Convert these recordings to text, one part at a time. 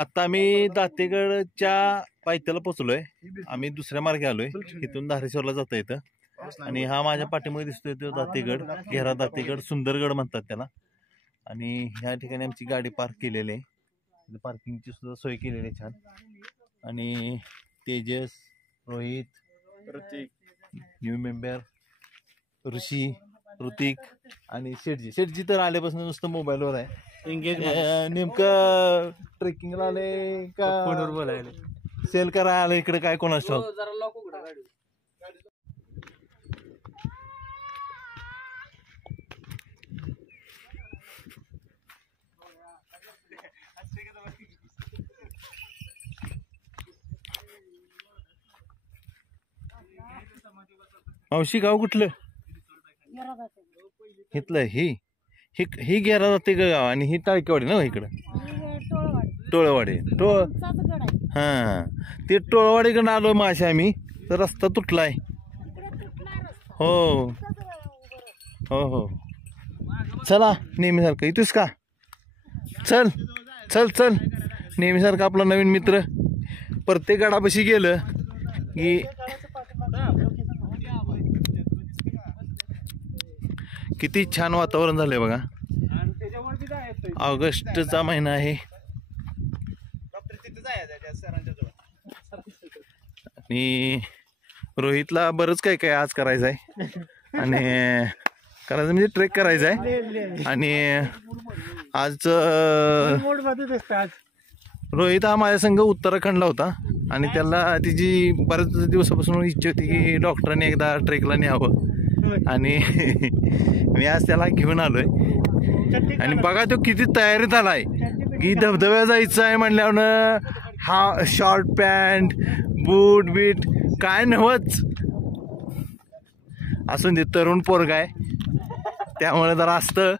आता आम्ही दातेगडच्या पायथ्याला पोहोचलोय. आम्ही दुसऱ्या मार्गे आलोय. इथून धारेश्वरला जाता येतं. आणि हा माझ्या पाठीमध्ये दिसतोय तो दातेगड, घेरा दातेगड, सुंदरगड म्हणतात त्याला. आणि ह्या ठिकाणी आमची गाडी पार्क केलेली आहे. पार्किंगची सुद्धा सोय केलेली आहे छान. आणि तेजस, रोहित, ऋतिक, न्यू मेंबर, ऋषी, ऋतिक आणि शेठजी तर आल्यापासून नुसतं मोबाईलवर आहे. नेमकं ट्रेकिंगला आले का फोनवर बोलायला, सेल करायला आलं इकडे काय कोणाच ठाऊक. मावशी गाव कुठलं इथलं? ही घेरा जाते गाव आणि ही टाळकेवाडी ना इकडं. टोळवाडी हा ते टोळवाडीकडे आलो माशा आम्ही, तर रस्ता तुटलाय. हो हो हो चला नेहमीसारखं इथेच का. चल चल चल नेहमीसारखं आपला नवीन मित्र प्रत्येक गडापाशी गेलं की किती छान वातावरण झालंय बघा. ऑगस्टचा महिना आहे आणि रोहितला बरंच काय काय आज करायचं आहे. आणि करायचं म्हणजे ट्रेक करायचं आहे. आणि आज रोहित हा माझ्या संघ उत्तराखंडला होता आणि त्याला तिची बऱ्याच दिवसापासून इच्छा होती की डॉक्टरांनी एकदा ट्रेकला न्यावं. आणि मी आज त्याला घेऊन आलोय. आणि बघा तो किती तयारीत आलाय की धबधब्या जायचं आहे म्हणल्यावर हा शॉर्ट पॅन्ट बूट बीट काय नव्हच. असून ते तरुण पोरगा आहे त्यामुळे जरा असतं.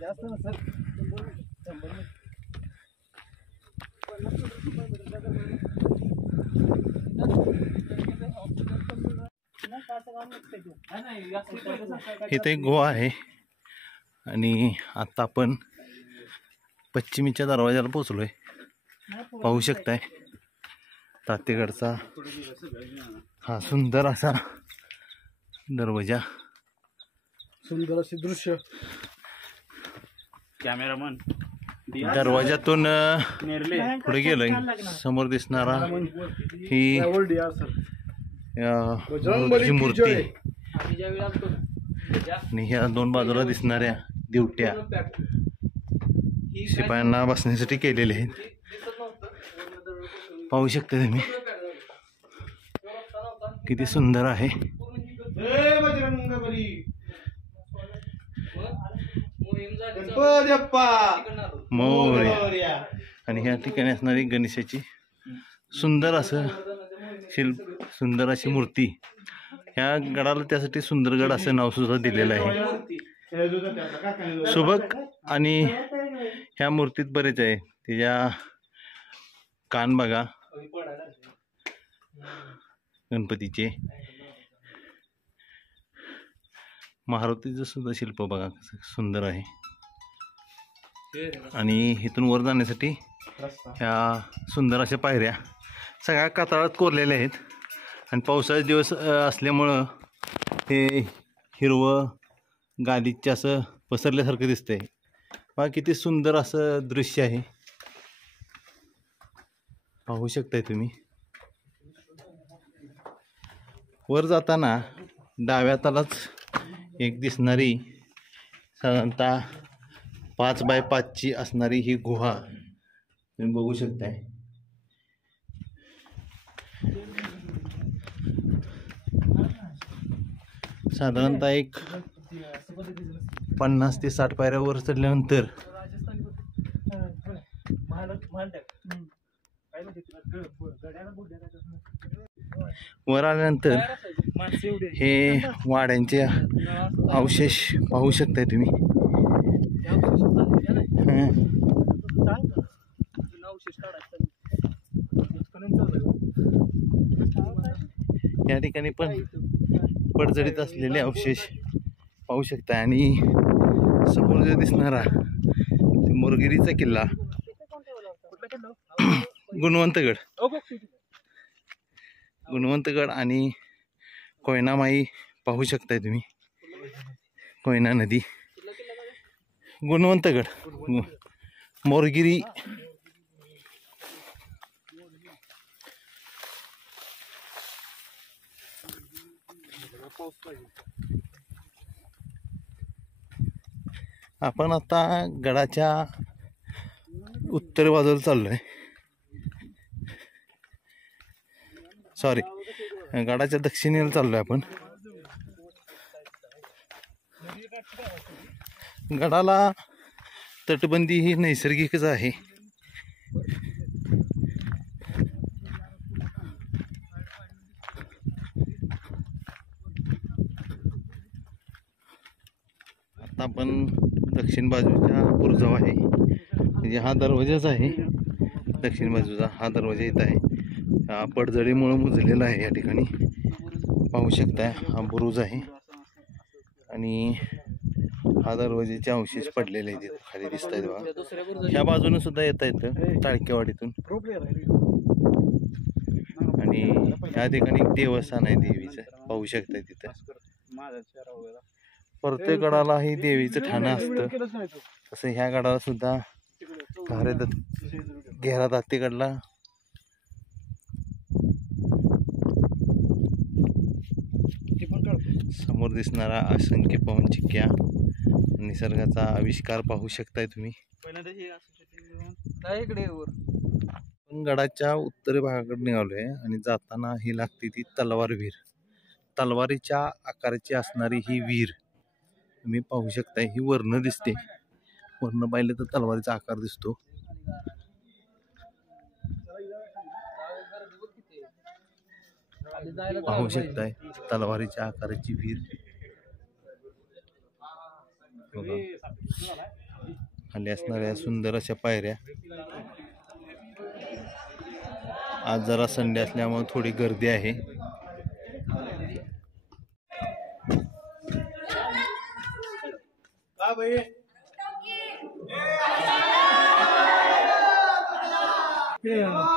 जास्त नसेल 100 इथे गोवा आहे. आणि आता आपण पश्चिमेच्या दरवाजाला पोहोचलोय. पाहू शकताय दातेगडचा हा सुंदर असा दरवाजा, सुंदर असे दृश्य. कॅमेरामन दरवाजातून पुढे गेलोय. समोर दिसणारा ही मूर्ती आणि ह्या दोन बाजूला दिसणाऱ्या दिवट्या शिपायांना बसण्यासाठी केलेले आहेत. पाहू शकता तुम्ही किती सुंदर आहे. मोरया. आणि ह्या ठिकाणी असणारी गणेशाची सुंदर असं शिल्प, सुंदर अशी मूर्ती. ह्या गडाला त्यासाठी सुंदरगड असं नाव सुद्धा दिलेलं आहे. सुबक आणि ह्या मूर्तीत बरेच आहे. त्याच्या कान बघा गणपतीचे. मारुतीचं सुद्धा शिल्प बघा कसं सुंदर आहे. आणि इथून वर जाण्यासाठी ह्या सुंदर अशा पायऱ्या सगळ्या कातळात कोरलेल्या आहेत. आणि पावसाचे दिवस असल्यामुळं हे हिरवं गालिच्या असं पसरल्यासारखं दिसतंय. बघा किती सुंदर असं दृश्य आहे. पाहू शकताय तुम्ही. वर जाताना डाव्या हातालाच एक दिसणारी साधारणतः 5x5 असणारी ही गुहा तुम्ही बघू शकताय. साधारणतः एक 50 ते 60 पायऱ्यावर चढल्यानंतर वर आल्यानंतर हे वाड्यांचे अवशेष पाहू शकताय तुम्ही. या ठिकाणी पण पडझडीत असलेले अवशेष पाहू शकता. आणि समोर जो दिसणारा मोरगिरीचा किल्ला, गुणवंतगड आणि कोयनामाई पाहू शकताय तुम्ही. कोयना नदी, गुणवंतगड, मोरगिरी. आपण आता गडाच्या उत्तर बाजूला चाललोय. सॉरी, गडाच्या दक्षिणेला चाललोय आपण. गडाला तटबंदी ही नैसर्गिकच आहे. आता आपण दक्षिण बाजूच्या बुरुजावर आहे. म्हणजे हा दरवाजाच आहे. दक्षिण बाजूचा हा दरवाजा इथं आहे. हा पडझडीमुळे मुजलेला आहे. या ठिकाणी पाहू शकताय हा बुरुज आहे. आणि हा दरवाजेचे अवशेष पडलेले आहेत खाली दिसत आहेत बघा. ह्या बाजूने सुद्धा येता येतं टाळकेवाडीतून. आणि ह्या ठिकाणी एक देवस्थान आहे देवीचं, पाहू शकताय तिथं. प्रत्येक गडाला ही देवीचं ठाणं असतं. तसं ह्या गडाला सुद्धा घेरा दातेगडला समोर दिसणारा असंख्य पवनचक्क्या, निसर्गाचा आविष्कार पाहू शकताय तुम्ही. गडाच्या उत्तरी भागाकडे निघालोय आणि जाताना ही लागते ती तलवार विहीर. तलवारीच्या आकाराची असणारी ही विहीर तुम्ही पाहू शकताय. ही वर्ण दिसते. वर्ण पाहिलं तर तलवारीचा आकार दिसतो. पाहू शकताय तलवारीच्या आकाराची विहीर. खाली असणाऱ्या सुंदर अशा पायऱ्या. आज जरा संडे असल्यामुळे थोडी गर्दी आहे.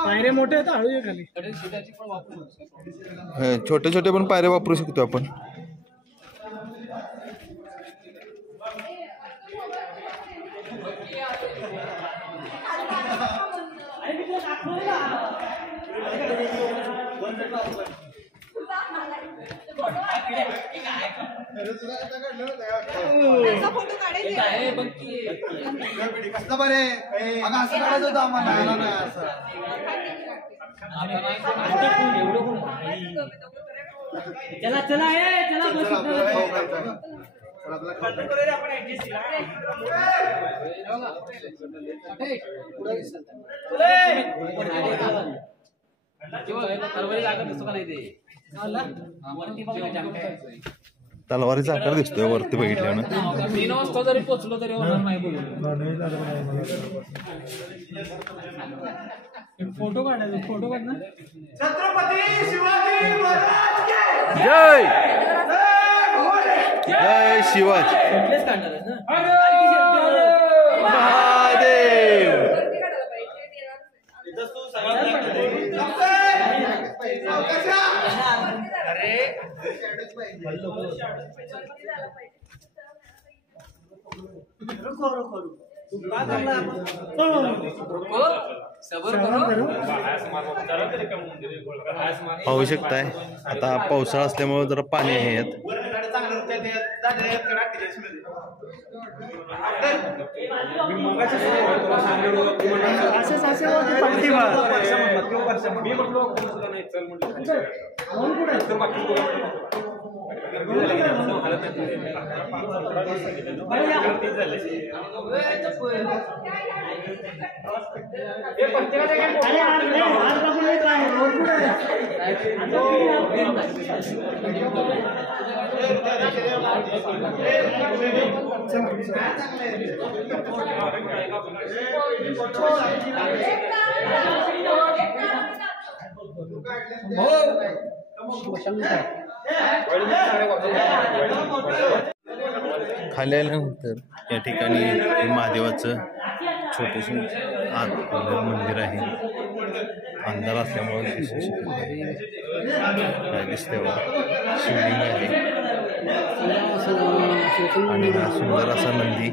पायरे मोठे आहेत, हळू खाली. छोटे छोटे पण पायऱ्या वापरू शकतो आपण. चला चला तलवारीचा आकार दिसतोय वरती बघितल्यानं. 3 वाजता जरी पोहोचलो तरी होणार नाही फोटो काढायचा फोटो काढ ना. छत्रपती शिवाजी महाराज जय जय शिवाजी महादेव. पाहू शकताय आता पावसाळा असल्यामुळे जरा पाणी आहे यात. खाली आल्यानंतर या ठिकाणी महादेवाचं छोटस मंदिर आहे. अंधार असल्यामुळे काय दिसतंय शिवलिंग आहे आणि हा सुंदर असा नंदी